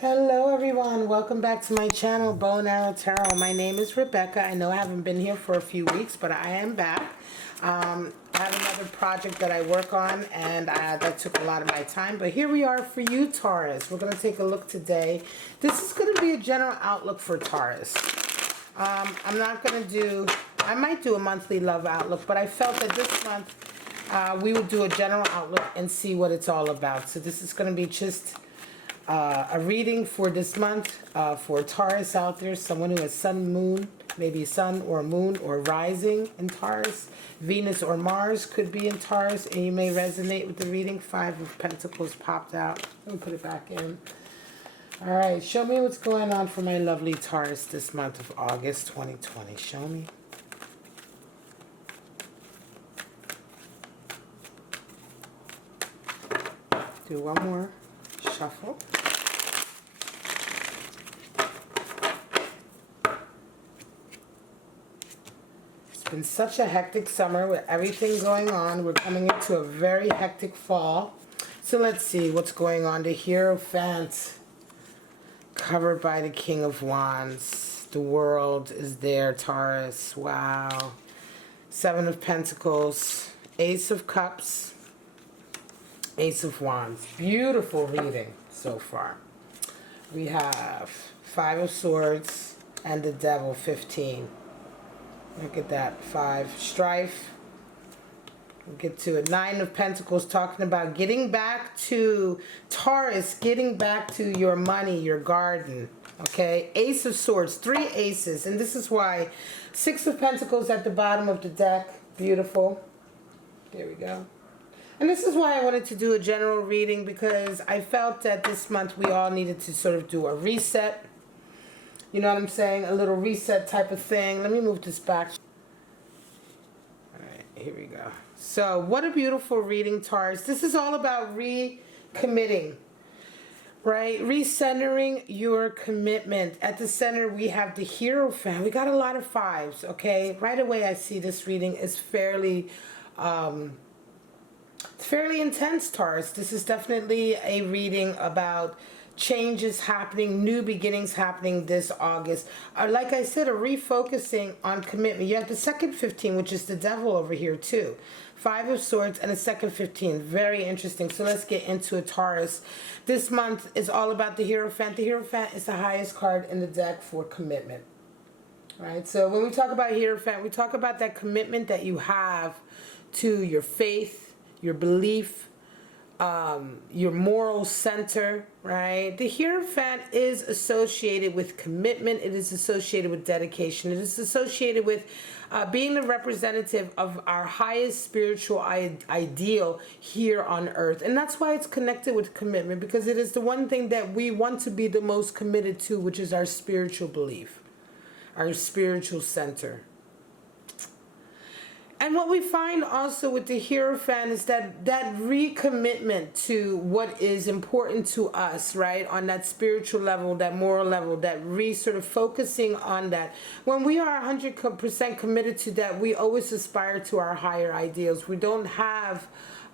Hello everyone, welcome back to my channel, Bow and Arrow Tarot. My name is Rebecca. I know I haven't been here for a few weeks, but I am back. I have another project that I work on, and that took a lot of my time. But here we are for you, Taurus. We're going to take a look today. This is going to be a general outlook for Taurus. I'm not going to do, I might do a monthly love outlook, but I felt that this month we would do a general outlook and see what it's all about. So this is going to be just a reading for this month for Taurus out there, someone who has sun, moon, maybe sun or moon or rising in Taurus. Venus or Mars could be in Taurus, and you may resonate with the reading. 5 of Pentacles popped out. Let me put it back in. All right, show me what's going on for my lovely Taurus this month of August 2020. Show me. Do one more shuffle. It's been such a hectic summer with everything going on. We're coming into a very hectic fall. So let's see what's going on. The Hierophant, covered by the King of Wands. The world is there, Taurus. Wow. 7 of Pentacles, Ace of Cups, Ace of Wands. Beautiful reading so far. We have 5 of Swords and the Devil, 15. Look at that. 5. Strife. We'll get to it. 9 of Pentacles, talking about getting back to Taurus, getting back to your money, your garden. Okay. Ace of Swords, 3 aces. And this is why 6 of Pentacles at the bottom of the deck. Beautiful. There we go. And this is why I wanted to do a general reading, because I felt that this month we all needed to sort of do a reset. You know what I'm saying? A little reset type of thing. Let me move this back. All right, here we go. So, what a beautiful reading, Taurus. This is all about recommitting, right? Recentering your commitment. At the center, we have the Hierophant. We got a lot of 5s, okay? Right away, I see this reading is fairly intense, Taurus. This is definitely a reading about changes happening, new beginnings happening this August. Like I said, a refocusing on commitment. You have the second 15, which is the Devil over here too. 5 of Swords and a second 15. Very interesting. So let's get into it, Taurus. This month is all about the Hierophant. The Hierophant is the highest card in the deck for commitment. Right? So when we talk about Hierophant, we talk about that commitment that you have to your faith, your belief, your moral center, right? The Hierophant is associated with commitment. It is associated with dedication. It is associated with being the representative of our highest spiritual ideal here on earth. And that's why it's connected with commitment, because it is the one thing that we want to be the most committed to, which is our spiritual belief, our spiritual center. And what we find also with the Hierophant is that recommitment to what is important to us, right? On that spiritual level, that moral level, that sort of focusing on that. When we are 100% committed to that, we always aspire to our higher ideals. We don't have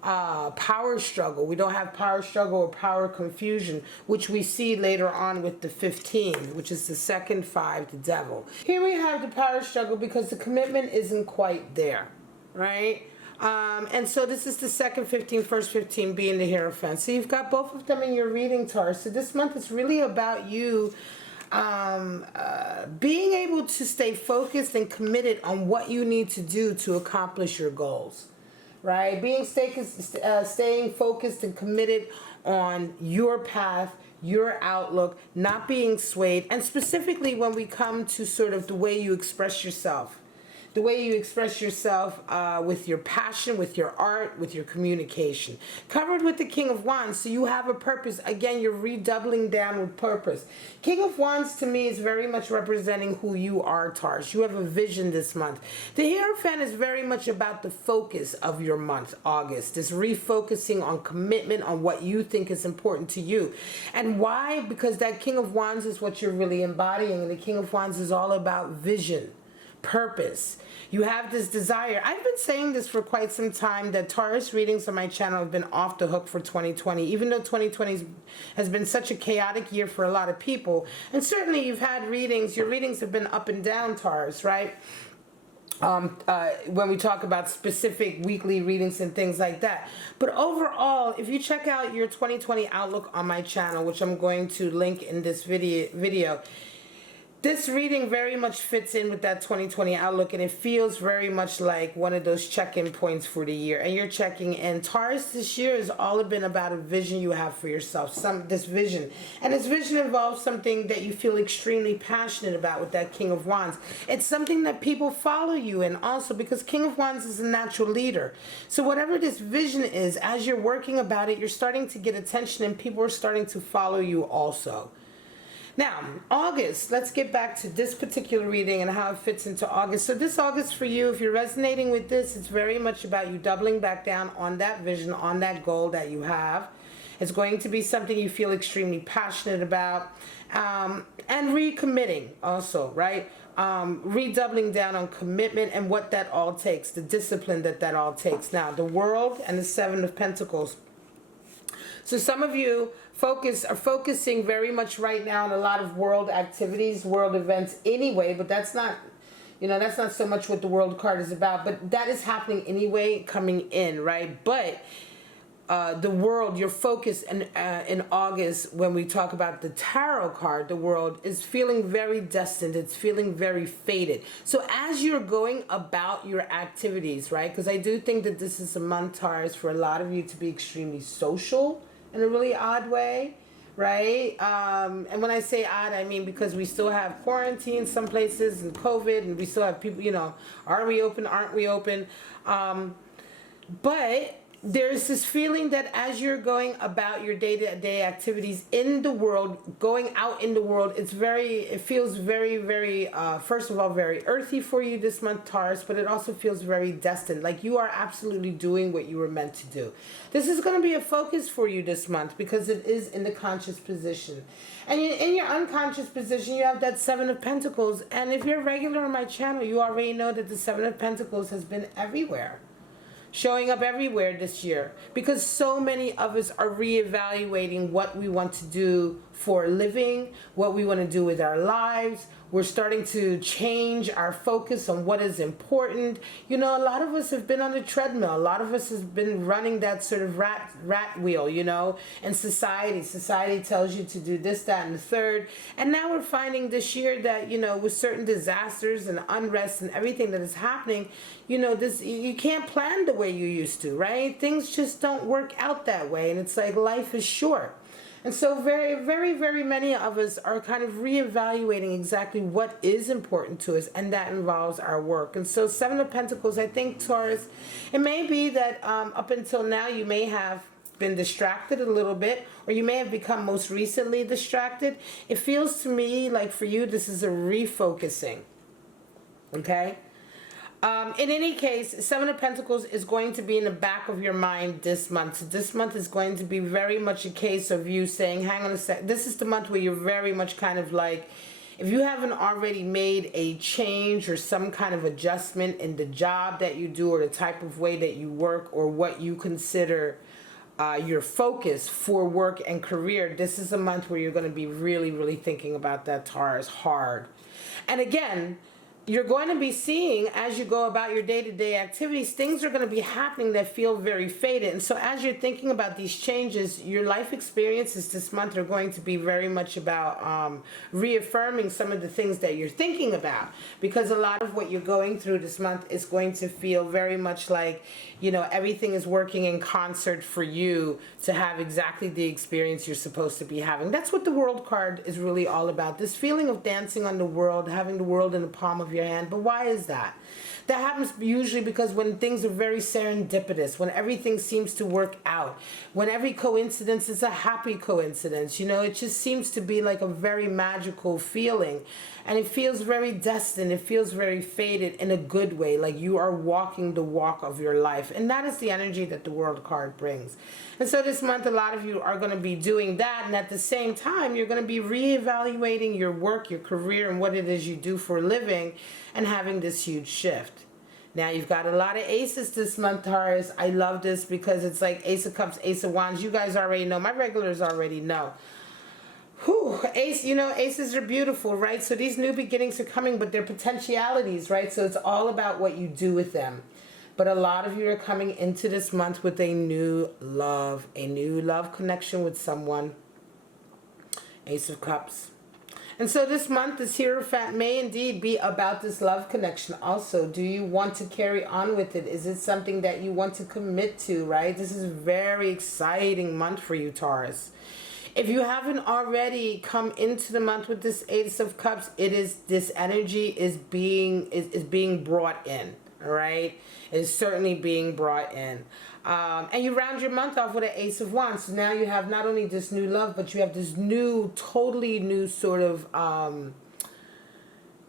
power struggle. We don't have power struggle or power confusion, which we see later on with the 15, which is the second 5, the Devil. Here we have the power struggle because the commitment isn't quite there, right? And so this is the second 15, first 15 being the Hierophant. So you've got both of them in your reading, Taurus. So this month is really about you being able to stay focused and committed on what you need to do to accomplish your goals. Right? Staying focused and committed on your path, your outlook, not being swayed. And specifically when we come to sort of the way you express yourself. The way you express yourself with your passion, with your art, with your communication. Covered with the King of Wands, so you have a purpose. Again, you're redoubling down with purpose. King of Wands to me is very much representing who you are, Taurus. You have a vision this month. The Hierophant is very much about the focus of your month, August. This refocusing on commitment, on what you think is important to you. And why? Because that King of Wands is what you're really embodying. And the King of Wands is all about vision. purpose. You have this desire. I've been saying this for quite some time, that Taurus readings on my channel have been off the hook for 2020, even though 2020 has been such a chaotic year for a lot of people. And certainly you've had readings, your readings have been up and down, Taurus, right? When we talk about specific weekly readings and things like that. But overall, if you check out your 2020 outlook on my channel, which I'm going to link in this video, this reading very much fits in with that 2020 outlook, and it feels very much like one of those check-in points for the year. And you're checking in. Taurus, this year has all been about a vision you have for yourself, this vision. And this vision involves something that you feel extremely passionate about with that King of Wands. It's something that people follow you in also, because King of Wands is a natural leader. So whatever this vision is, as you're working about it, you're starting to get attention and people are starting to follow you also. Now, August, let's get back to this particular reading and how it fits into August. So this August for you, if you're resonating with this, it's very much about you doubling back down on that vision, on that goal that you have. It's going to be something you feel extremely passionate about, and recommitting also, right? Redoubling down on commitment and what that all takes, the discipline that all takes. Now, the World and the Seven of Pentacles. So some of you are focusing very much right now on a lot of world activities, world events anyway, but that's not, that's not so much what the World card is about, but that is happening anyway, coming in, right? But the World, your focus in August, when we talk about the tarot card, the World is feeling very destined. It's feeling very fated. So as you're going about your activities, right? Because I do think that this is a month, Taurus, for a lot of you to be extremely social in a really odd way, right? And when I say odd, I mean because we still have quarantine some places and COVID, and we still have people, are we open, aren't we open? But there's this feeling that as you're going about your day-to-day activities in the world, going out in the world, it feels very, very, first of all, very earthy for you this month, Taurus, but it also feels very destined, like you are absolutely doing what you were meant to do. This is going to be a focus for you this month because it is in the conscious position. And in your unconscious position, you have that Seven of Pentacles. And if you're regular on my channel, you already know that the Seven of Pentacles has been everywhere. Showing up everywhere this year, because so many of us are reevaluating what we want to do for a living, what we want to do with our lives. We're starting to change our focus on what is important. A lot of us have been on the treadmill. A lot of us have been running that sort of rat wheel, and society tells you to do this, that, and the third. And now we're finding this year that, with certain disasters and unrest and everything that is happening, you can't plan the way you used to, right? Things just don't work out that way. And it's like life is short. And so very, very, very many of us are kind of reevaluating exactly what is important to us, and that involves our work. And so Seven of Pentacles, I think, Taurus, it may be that up until now you may have been distracted a little bit, or you may have become most recently distracted. It feels to me like for you this is a refocusing, okay? In any case, Seven of Pentacles is going to be in the back of your mind this month. So this month is going to be very much a case of you saying, hang on a sec. This is the month where you're very much kind of like, if you haven't already made a change or some kind of adjustment in the job that you do or the type of way that you work or what you consider your focus for work and career, this is a month where you're going to be really, really thinking about that, Taurus, hard. And again, you're going to be seeing, as you go about your day-to-day activities, things are going to be happening that feel very faded. And so as you're thinking about these changes, your life experiences this month are going to be very much about reaffirming some of the things that you're thinking about. Because a lot of what you're going through this month is going to feel very much like, everything is working in concert for you to have exactly the experience you're supposed to be having. That's what the World card is really all about. This feeling of dancing on the world, having the world in the palm of your hand. But why is that? That happens usually because when things are very serendipitous, when everything seems to work out, when every coincidence is a happy coincidence, you know, it just seems to be like a very magical feeling. And it feels very destined. It feels very fated in a good way, like you are walking the walk of your life. And that is the energy that the World card brings. And so this month, a lot of you are going to be doing that. And at the same time, you're going to be reevaluating your work, your career, and what it is you do for a living, and having this huge shift. Now, you've got a lot of aces this month, Taurus. I love this because it's like Ace of Cups, Ace of Wands. You guys already know. My regulars already know. Whew, ace, you know, aces are beautiful, right? So these new beginnings are coming, but they're potentialities, right? So it's all about what you do with them. But a lot of you are coming into this month with a new love connection with someone. Ace of Cups. And so this month, this Hierophant may indeed be about this love connection also. Do you want to carry on with it? Is it something that you want to commit to, right? This is a very exciting month for you, Taurus. If you haven't already come into the month with this Ace of Cups, it is, this energy is being brought in, all right? It is certainly being brought in. And you round your month off with an Ace of Wands. So now you have not only this new love, but you have this new, totally new sort of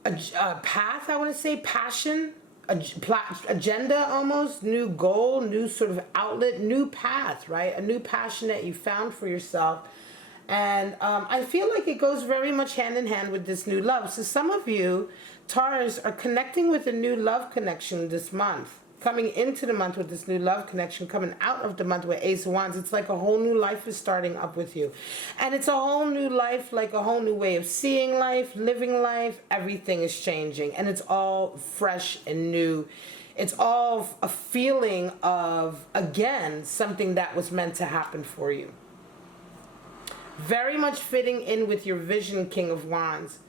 path, I want to say, passion, agenda almost, new goal, new sort of outlet, new path, right? A new passion that you found for yourself. And I feel like it goes very much hand in hand with this new love. So some of you, Taurus, are connecting with a new love connection this month. Coming into the month with this new love connection, coming out of the month with Ace of Wands. It's like a whole new life is starting up with you. And it's a whole new life, like a whole new way of seeing life, living life. Everything is changing. And it's all fresh and new. It's all a feeling of, again, something that was meant to happen for you. Very much fitting in with your vision, King of Wands.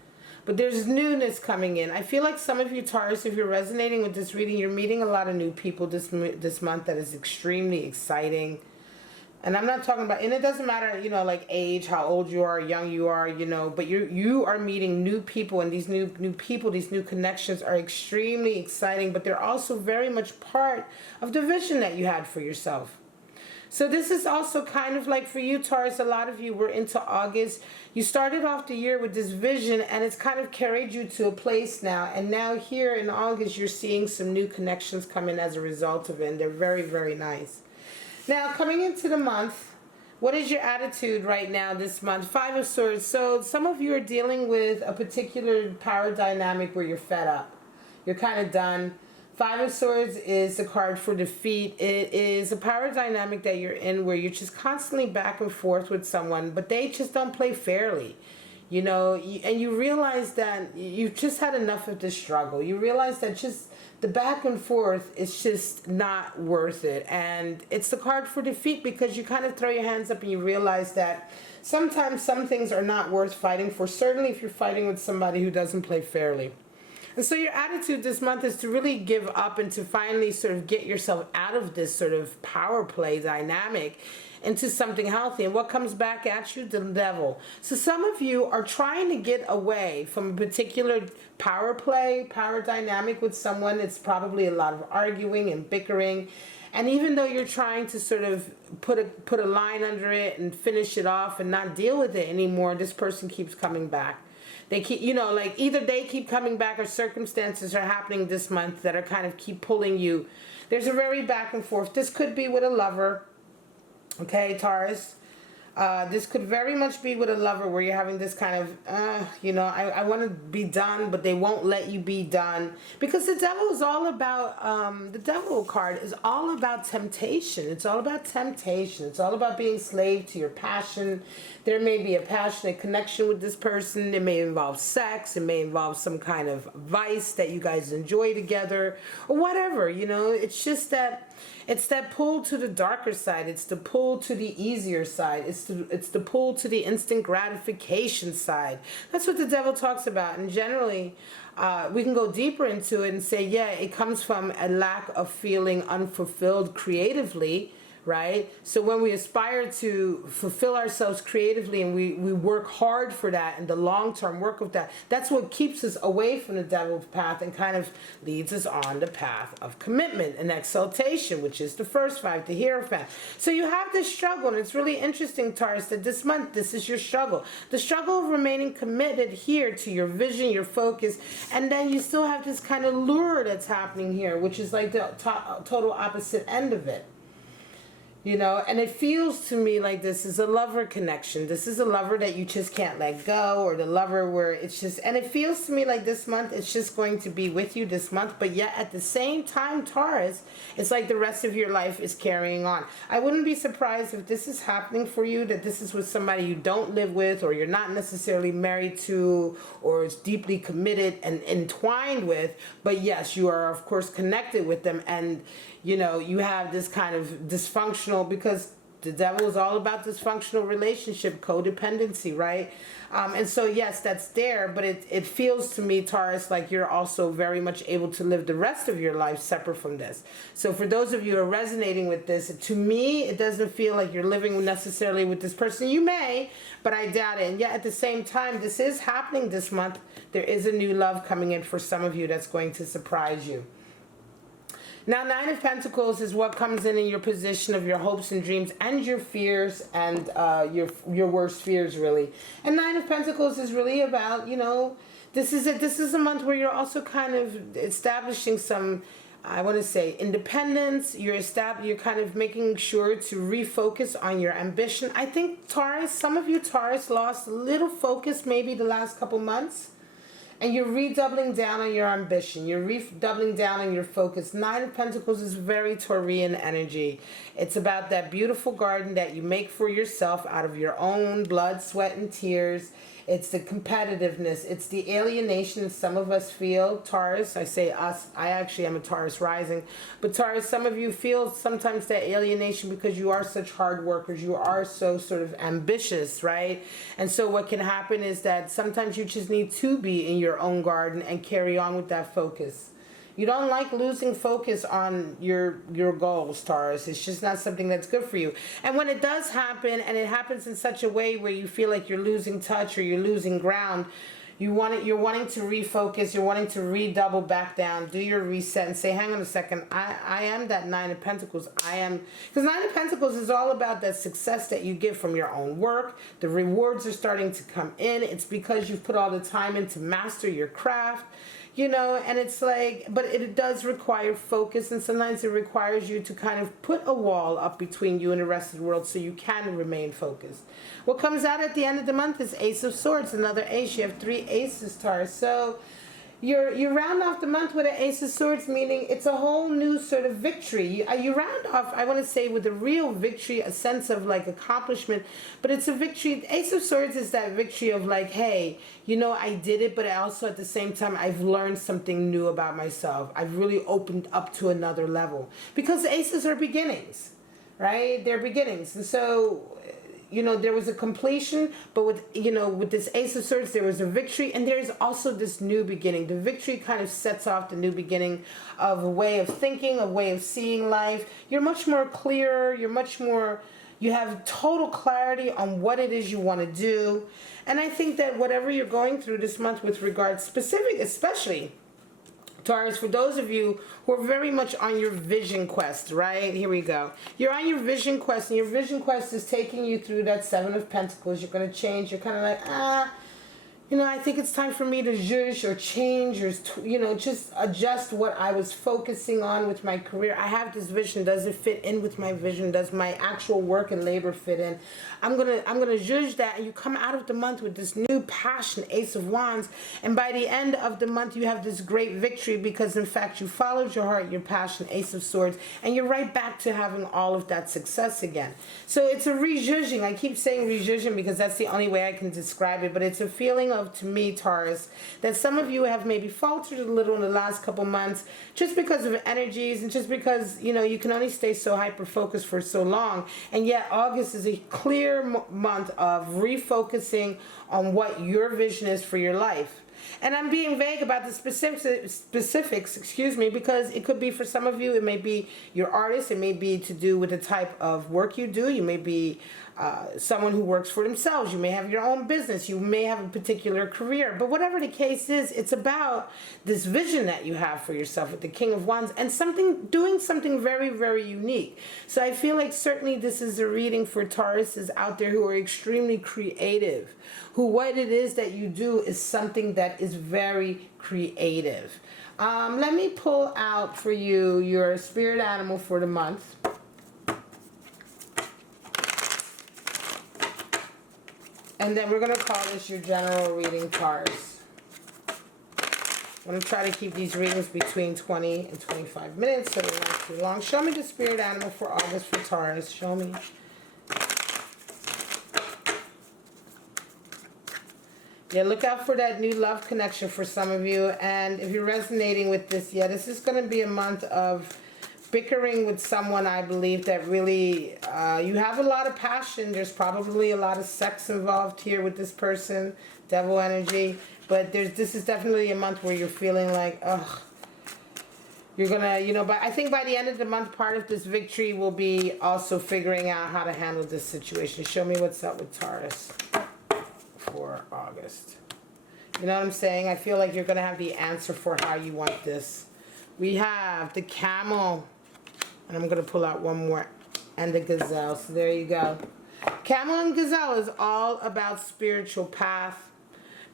But there's newness coming in. I feel like some of you, Taurus, if you're resonating with this reading, you're meeting a lot of new people this month that is extremely exciting. And I'm not talking about, and it doesn't matter, you know, like age, how old you are, young you are, you know, but you are meeting new people, and these new people, these new connections are extremely exciting, but they're also very much part of the vision that you had for yourself. So this is also kind of like for you, Taurus, a lot of you were into August. You started off the year with this vision, and it's kind of carried you to a place now. And now here in August, you're seeing some new connections come in as a result of it. And they're very, very nice. Now, coming into the month, what is your attitude right now this month? Five of Swords. So some of you are dealing with a particular power dynamic where you're fed up. You're kind of done. Five of Swords is the card for defeat. It is a power dynamic that you're in where you're just constantly back and forth with someone, but they just don't play fairly. You know, and you realize that you've just had enough of this struggle. You realize that just the back and forth is just not worth it. And it's the card for defeat because you kind of throw your hands up and you realize that sometimes some things are not worth fighting for, certainly if you're fighting with somebody who doesn't play fairly. And so your attitude this month is to really give up and to finally sort of get yourself out of this sort of power play dynamic into something healthy. And what comes back at you? The devil. So some of you are trying to get away from a particular power play, power dynamic with someone. It's probably a lot of arguing and bickering. And even though you're trying to sort of put a line under it and finish it off and not deal with it anymore, this person keeps coming back. They keep, you know, like either they keep coming back or circumstances are happening this month that are kind of keep pulling you. There's a very back and forth. This could be with a lover, okay, Taurus. This could very much be with a lover where you're having this kind of, you know, I want to be done, but they won't let you be done. Because the devil is all about, the devil card is all about temptation. It's all about temptation. It's all about being slave to your passion. There may be a passionate connection with this person. It may involve sex. It may involve some kind of vice that you guys enjoy together or whatever, you know. It's just that, it's that pull to the darker side. It's the pull to the easier side. It's the pull to the instant gratification side. That's what the devil talks about. And generally, we can go deeper into it and say, yeah, it comes from a lack of feeling unfulfilled creatively, right? So when we aspire to fulfill ourselves creatively and we work hard for that and the long-term work of that, that's what keeps us away from the devil's path and kind of leads us on the path of commitment and exaltation, which is the first five, the Hierophant. So you have this struggle, and it's really interesting, Taurus, that this month, this is your struggle. The struggle of remaining committed here to your vision, your focus, and then you still have this kind of lure that's happening here, which is like the total opposite end of it. You know, and it feels to me like this is a lover connection. This is a lover that you just can't let go, or the lover where it's just, and it feels to me like this month it's just going to be with you this month, but yet at the same time, Taurus, it's like the rest of your life is carrying on. I wouldn't be surprised if this is happening for you, that this is with somebody you don't live with, or you're not necessarily married to, or is deeply committed and entwined with, but yes, you are of course connected with them, and you know, you have this kind of dysfunctional, because the devil is all about dysfunctional relationship, codependency, right? And so, yes, that's there, but it feels to me, Taurus, like you're also very much able to live the rest of your life separate from this. So for those of you who are resonating with this, to me, it doesn't feel like you're living necessarily with this person. You may, but I doubt it. And yet at the same time, this is happening this month. There is a new love coming in for some of you that's going to surprise you. Now, Nine of Pentacles is what comes in your position of your hopes and dreams and your fears and your worst fears, really. And Nine of Pentacles is really about, you know, this is a month where you're also kind of establishing some, I want to say, independence. You're kind of making sure to refocus on your ambition. I think Taurus, some of you Taurus lost a little focus maybe the last couple months. And you're redoubling down on your ambition. You're redoubling down on your focus. Nine of Pentacles is very Taurian energy. It's about that beautiful garden that you make for yourself out of your own blood, sweat, and tears. It's the competitiveness. It's the alienation some of us feel. Taurus, I say us. I actually am a Taurus rising. But Taurus, some of you feel sometimes that alienation because you are such hard workers. You are so sort of ambitious, right? And so what can happen is that sometimes you just need to be in your own garden and carry on with that focus. You don't like losing focus on your goals, Taurus. It's just not something that's good for you. And when it does happen, and it happens in such a way where you feel like you're losing touch or you're losing ground, you're wanting to refocus, you're wanting to redouble back down, do your reset and say, hang on a second, I am that Nine of Pentacles. I am, because Nine of Pentacles is all about that success that you get from your own work. The rewards are starting to come in. It's because you've put all the time in to master your craft. You know, and it's like, but it does require focus, and sometimes it requires you to kind of put a wall up between you and the rest of the world so you can remain focused. What comes out at the end of the month is Ace of Swords, another ace. You have three aces, Taurus. So you round off the month with an Ace of Swords, meaning it's a whole new sort of victory. You round off, I want to say, with a real victory, a sense of like accomplishment, but it's a victory. Ace of Swords is that victory of like, hey, you know, I did it, but also at the same time, I've learned something new about myself. I've really opened up to another level, because aces are beginnings, right? They're beginnings. And so, you know, there was a completion, but with, you know, with this Ace of Swords, there was a victory, and there's also this new beginning. The victory kind of sets off the new beginning of a way of thinking, a way of seeing life. You're much more clear. You're much more, you have total clarity on what it is you want to do. And I think that whatever you're going through this month with regards specific, especially Taurus, for those of you who are very much on your vision quest, right? Here we go. You're on your vision quest, and your vision quest is taking you through that Seven of Pentacles. You're going to change. You're kind of like, you know, I think it's time for me to zhuzh or change or, you know, just adjust what I was focusing on with my career. I have this vision. Does it fit in with my vision? Does my actual work and labor fit in? I'm gonna zhuzh that, and you come out of the month with this new passion, Ace of Wands, and by the end of the month you have this great victory because in fact you followed your heart, your passion, Ace of Swords, and you're right back to having all of that success again. So it's a re-zhuzhing. I keep saying re-zhuzhing because that's the only way I can describe it, but it's a feeling of, to me, Taurus, that some of you have maybe faltered a little in the last couple months just because of energies and just because, you know, you can only stay so hyper-focused for so long, and yet August is a clear month of refocusing on what your vision is for your life. And I'm being vague about the specifics, excuse me, because it could be for some of you, it may be your artist, it may be to do with the type of work you do, you may be someone who works for themselves, you may have your own business, you may have a particular career, but whatever the case is, it's about this vision that you have for yourself with the King of Wands and doing something very, very unique. So I feel like certainly this is a reading for Tauruses out there who are extremely creative, who what it is that you do is something that is very creative. Let me pull out for you your spirit animal for the month. And then we're going to call this your general reading, Taurus. I'm going to try to keep these readings between 20 and 25 minutes so they're not too long. Show me the spirit animal for August for Taurus. Show me. Yeah, look out for that new love connection for some of you. And if you're resonating with this, yeah, this is going to be a month of bickering with someone, I believe, that really, you have a lot of passion. There's probably a lot of sex involved here with this person, devil energy. But this is definitely a month where you're feeling like, ugh, you're gonna, you know, but I think by the end of the month, part of this victory will be also figuring out how to handle this situation. Show me what's up with Taurus for August. You know what I'm saying? I feel like you're gonna have the answer for how you want this. We have the camel. And I'm going to pull out one more. And the gazelle. So there you go. Camel and gazelle is all about spiritual path.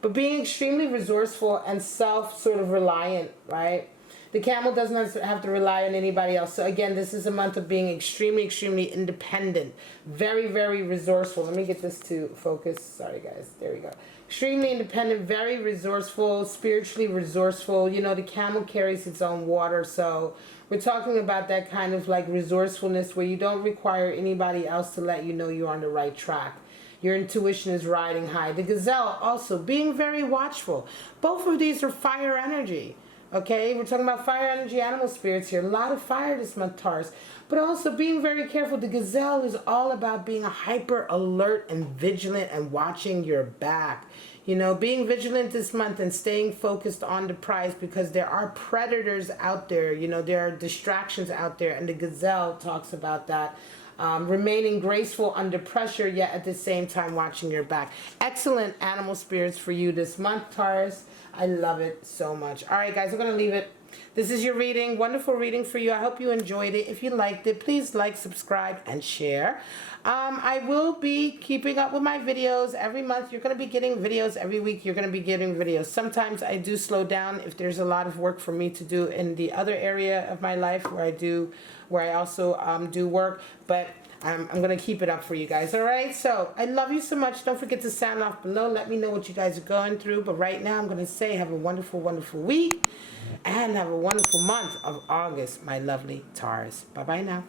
But being extremely resourceful and sort of reliant, right? The camel doesn't have to rely on anybody else. So again, this is a month of being extremely, extremely independent. Very, very resourceful. Let me get this to focus. Sorry, guys. There we go. Extremely independent, very resourceful, spiritually resourceful. You know, the camel carries its own water. So we're talking about that kind of like resourcefulness where you don't require anybody else to let you know you're on the right track. Your intuition is riding high. The gazelle also being very watchful. Both of these are fire energy. Okay, we're talking about fire energy animal spirits here. A lot of fire this month, Taurus. But also being very careful. The gazelle is all about being hyper alert and vigilant and watching your back. You know, being vigilant this month and staying focused on the prize because there are predators out there. You know, there are distractions out there. And the gazelle talks about that. Remaining graceful under pressure, yet at the same time watching your back. Excellent animal spirits for you this month, Taurus. I love it so much. All right, guys, I'm going to leave it. This is your reading. Wonderful reading for you. I hope you enjoyed it. If you liked it, please like, subscribe, and share. I will be keeping up with my videos every month. You're going to be getting videos every week. You're going to be getting videos. Sometimes I do slow down if there's a lot of work for me to do in the other area of my life where I also do work. But I'm going to keep it up for you guys, all right? So, I love you so much. Don't forget to sound off below. Let me know what you guys are going through. But right now, I'm going to say have a wonderful, wonderful week. And have a wonderful month of August, my lovely Taurus. Bye-bye now.